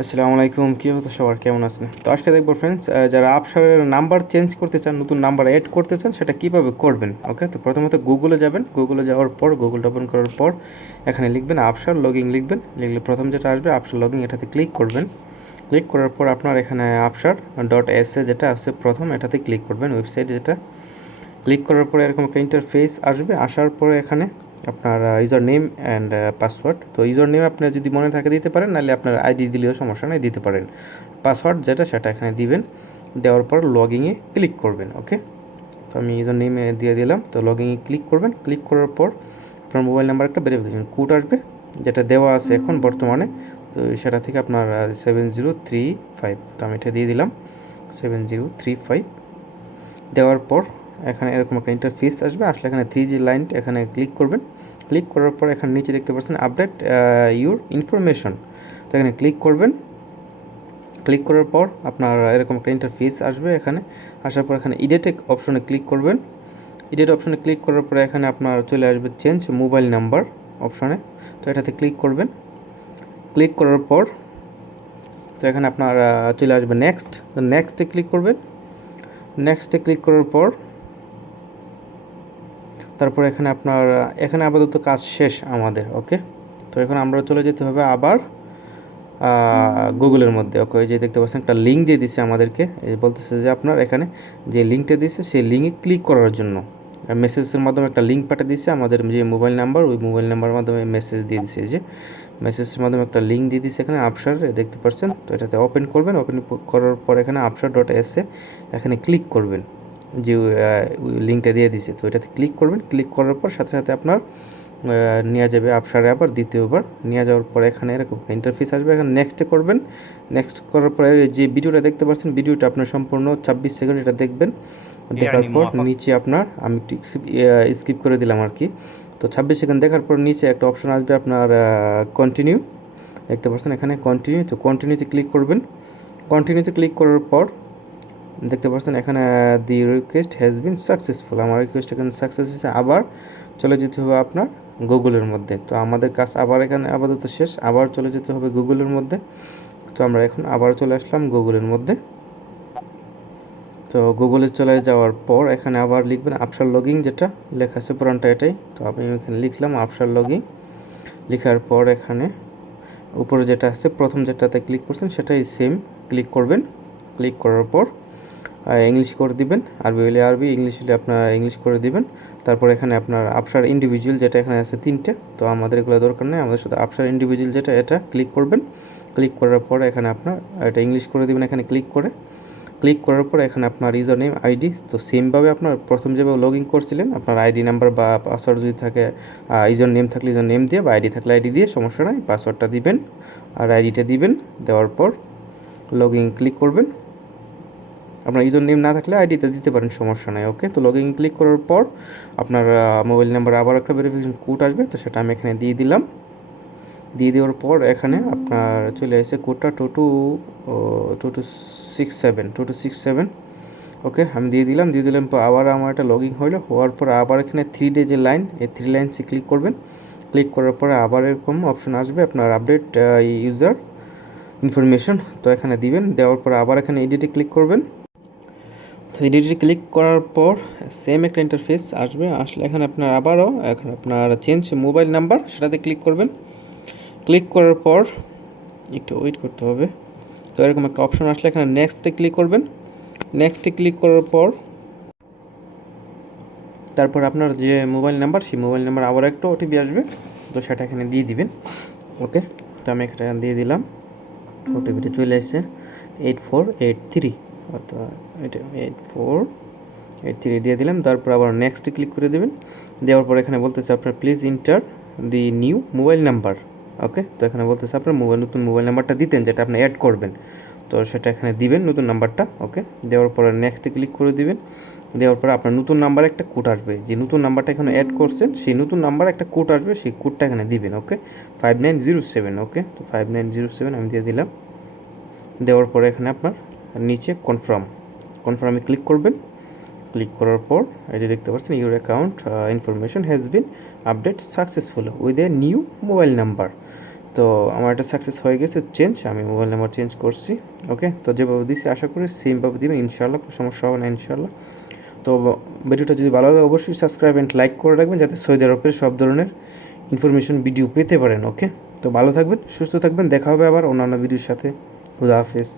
আসসালামু আলাইকুম, কী হতো সবার? কেমন আছেন? তো আজকে দেখব ফ্রেন্ডস যারা আপসারের নাম্বার চেঞ্জ করতে চান, নতুন নাম্বার অ্যাড করতে চান, সেটা কীভাবে করবেন? ওকে তো প্রথমত গুগলে যাবেন। গুগলে যাওয়ার পর গুগলটা ওপেন করার পর, এখানে লিখবেন আপসার লগিং লিখবেন। লিখলে প্রথম যেটা আসবে আপসার লগিং এটাতে ক্লিক করবেন। ক্লিক করার পর আপনার এখানে আপসার ডট এস এ যেটা আছে প্রথম, এটাতে ক্লিক করবেন। ওয়েবসাইট যেটা ক্লিক করার পরে এরকম একটা ইন্টারফেস আসবে। আসার পরে এখানে আপনার ইউজার নেম অ্যান্ড পাসওয়ার্ড তো ইউজার নেম আপনার যদি মনে থাকে দিতে পারেন নাহলে আপনার আইডি দিলেও সমস্যা নেই দিতে পারেন। পাসওয়ার্ড যেটা সেটা এখানে দিবেন। দেওয়ার পর লগিংয়ে ক্লিক করবেন ওকে তো আমি ইউজার নেমে দিয়ে দিলাম তো লগিংয়ে ক্লিক করবেন। ক্লিক করার পর আপনার মোবাইল নাম্বার একটা ভেরিফিকেশন কোড আসবে যেটা দেওয়া আছে এখন বর্তমানে। তো সেটা থেকে আপনার সেভেন জিরো থ্রি ফাইভ তো আমি এটা দিয়ে দিলাম সেভেন জিরো থ্রি ফাইভ দেওয়ার পর এখানে এরকম একটা ইন্টারফেস আসবে। আসলে এখানে থ্রি জি লাইন এখানে ক্লিক করবেন। ক্লিক করার পর এখানে নিচে দেখতে পাচ্ছেন আপডেট ইউর ইনফরমেশন তো এখানে ক্লিক করবেন। ক্লিক করার পর আপনার এরকম একটা ইন্টারফেস আসবে এখানে। আসার পর এখানে ইডেটেক অপশনে ক্লিক করবেন। ইডেট অপশনে ক্লিক করার পরে এখানে আপনার চলে আসবে চেঞ্জ মোবাইল নাম্বার অপশনে তো এটাতে ক্লিক করবেন। ক্লিক করার পর তো এখানে আপনার চলে আসবে নেক্সট তো নেক্সটে ক্লিক করবেন। নেক্সটে ক্লিক করার পর তারপর এখানে আপনার, এখানে আপাতত কাজ শেষ আমাদের, ওকে? তো এখন আমরা চলে যেতে হবে আবার গুগলের মধ্যে, ওকে? ওই যে দেখতে পাচ্ছেন একটা লিঙ্ক দিয়ে দিছে আমাদেরকে। বলতেছে যে আপনার এখানে যে লিঙ্কটা দিছে, সেই লিঙ্কে ক্লিক করার জন্য মেসেজের মাধ্যমে একটা লিঙ্ক পাঠিয়ে দিছে আমাদের যে মোবাইল নাম্বার ওই মোবাইল নাম্বারের মাধ্যমে মেসেজ দিয়ে দিছে। যে মেসেজের মাধ্যমে একটা লিঙ্ক দিয়ে দিছে এখানে আপসার দেখতে পাচ্ছেন? তো এটাতে ওপেন করবেন ওপেন করার পর এখানে আপসার ডট এসে এখানে ক্লিক করবেন। যে লিঙ্কটা দিয়ে দিছে। তো এটাতে ক্লিক করবেন। ক্লিক করার পর সাথে সাথে আপনার নেওয়া যাবে আপসারে আবার দ্বিতীয়বার। নিয়ে যাওয়ার পর এখানে এরকম ইন্টারফেস আসবে। এখানে নেক্সটে করবেন। নেক্সট করার পরে যে ভিডিওটা দেখতে পাচ্ছেন ভিডিওটা আপনার সম্পূর্ণ ছাব্বিশ সেকেন্ড এটা দেখবেন। দেখার পর নিচে আপনার আমি স্কিপ করে দিলাম আর কি। তো ছাব্বিশ সেকেন্ড দেখার পর নিচে একটা অপশন আসবে আপনার কন্টিনিউ দেখতে পাচ্ছেন এখানে কন্টিনিউ তো কন্টিনিউতে ক্লিক করবেন। কন্টিনিউতে ক্লিক করার পর দেখতে পাচ্ছেন, এখানে the request has been successful আমার রিকোয়েস্ট এখানে সাকসেস হয়েছে। আবার চলে যেতে হবে আপনার গুগলের মধ্যে। তো আমাদের কাজ আবার এখানে আপাতত শেষ। আবার চলে যেতে হবে গুগলের মধ্যে। তো আমরা এখন আবার চলে আসলাম গুগলের মধ্যে। তো গুগলে চলে যাওয়ার পর এখানে আবার লিখবেন আপসার লগিং যেটা লেখা আছে, পুরানটা এটাই। তো আমি এখানে লিখলাম আপসার লগিং লেখার পর এখানে উপরে যেটা আছে, প্রথম যেটাতে ক্লিক করছেন, সেটাই সেম ক্লিক করবেন। ক্লিক করার পর ইংলিশ করে দিবেন, আরবি হলে আরবি ইংলিশ হলে আপনার ইংলিশ করে দিবেন। তারপর এখানে আপনার আপসার ইন্ডিভিজুয়াল যেটা এখানে আছে তিনটে, তো আমাদের এগুলো দরকার নেই, আমাদের শুধু আপসার ইন্ডিভিজুয়াল যেটা, এটা ক্লিক করবেন। ক্লিক করার পর এখানে আপনার এটা ইংলিশ করে দিবেন এখানে ক্লিক করে। ক্লিক করার পর এখানে আপনার ইউজার নেম আইডি তো সেমভাবে আপনার প্রথম যেভাবে লগ ইন করছিলেন, আপনার আইডি নাম্বার বা পাসওয়ার্ড যদি থাকে ইউজার নেম থাকলে ইউজার নেম দিয়ে বা আইডি থাকলে আইডি দিয়ে, সমস্যা নাই পাসওয়ার্ডটা দিবেন, আর আইডিটা দিবেন, দেওয়ার পর লগ ইন ক্লিক করবেন। আপনার ইউজার নেম না থাকলে আইডিতে দিতে পারেন সমস্যা নাই ওকে তো লগ ইন ক্লিক করার পর আপনার মোবাইল নাম্বার আবার একটা ভেরিফিকেশন কোড আসবে তো সেটা আমি এখানে দিয়ে দিলাম। দিয়ে দেওয়ার পর এখানে আপনার চলে এসেছে কোডটা two two two two six seven two two six seven okay আমি দিয়ে দিলাম দিয়ে দিলাম আবার আমার একটা লগ ইন হলো হওয়ার পর আবার এখানে থ্রি ডে যে লাইন এই থ্রি লাইনসে ক্লিক করবেন। ক্লিক করার পরে আবার এরকম অপশন আসবে আপনার আপডেট ইউজার ইনফরমেশন তো এখানে দিবেন দেওয়ার পর আবার এখানে এডিটে ক্লিক করবেন। তো এডিটে ক্লিক করার পর সেম একটা ইন্টারফেস আসবে। আসলে এখানে আপনার আবারও, এখন আপনার চেঞ্জ মোবাইল নাম্বার সেটাতে ক্লিক করবেন। ক্লিক করার পর একটু ওয়েট করতে হবে। তো এরকম একটা অপশন আসলে এখানে নেক্সটে ক্লিক করবেন। নেক্সটে ক্লিক করার পর তারপর আপনার যে মোবাইল নাম্বার সেই মোবাইল নাম্বার আবার একটা ওটিপি আসবে। তো সেটা এখানে দিয়ে দিবেন। ওকে তো আমি এখানে দিয়ে দিলাম। ওটিপিটা চলে এসেছে। এইট ফোর এইট থ্রি অথবা এটা এইট ফোর এইট থ্রি দিয়ে দিলাম, তারপর আবার নেক্সটে ক্লিক করে দেবেন। দেওয়ার পর এখানে বলতেছে আপনার please enter the new mobile number okay তো এখানে বলতেছে আপনার মোবাইল নতুন মোবাইল নাম্বারটা দিতেন, যেটা আপনি অ্যাড করবেন। তো সেটা এখানে দিবেন নতুন নাম্বারটা ওকে দেওয়ার পরে নেক্সটে ক্লিক করে দিবেন। দেওয়ার পরে আপনার নতুন নাম্বার একটা কোড আসবে। যে নতুন নাম্বারটা এখানে অ্যাড করছেন, সেই নতুন নাম্বার একটা কোড আসবে, সেই কোডটা এখানে দিবেন okay five nine zero seven okay তো ফাইভ নাইন জিরো সেভেন আমি দিয়ে দিলাম। দেওয়ার পরে এখানে আপনার নিচে কনফার্ম কনফার্মে ক্লিক করবেন। ক্লিক করার পর, এই যে দেখতে পাচ্ছেন your account information has been update successful with a new mobile number তো আমার এটা সাকসেস হয়ে গেছে চেঞ্জ আমি মোবাইল নাম্বার চেঞ্জ করছি ওকে তো যেভাবে দিচ্ছি আশা করি সেমভাবে দিবেন ইনশাল্লাহ কোনো সমস্যা হবে না ইনশাল্লাহ তো ভিডিওটা যদি ভালো লাগে, অবশ্যই সাবস্ক্রাইব অ্যান্ড লাইক করে রাখবেন, যাতে সৌদি আরবের সব ধরনের ইনফরমেশন ভিডিও পেতে পারেন ওকে তো ভালো থাকবেন, সুস্থ থাকবেন, দেখা হবে আবার অন্যান্য ভিডিওর সাথে। খুদা হাফেজ।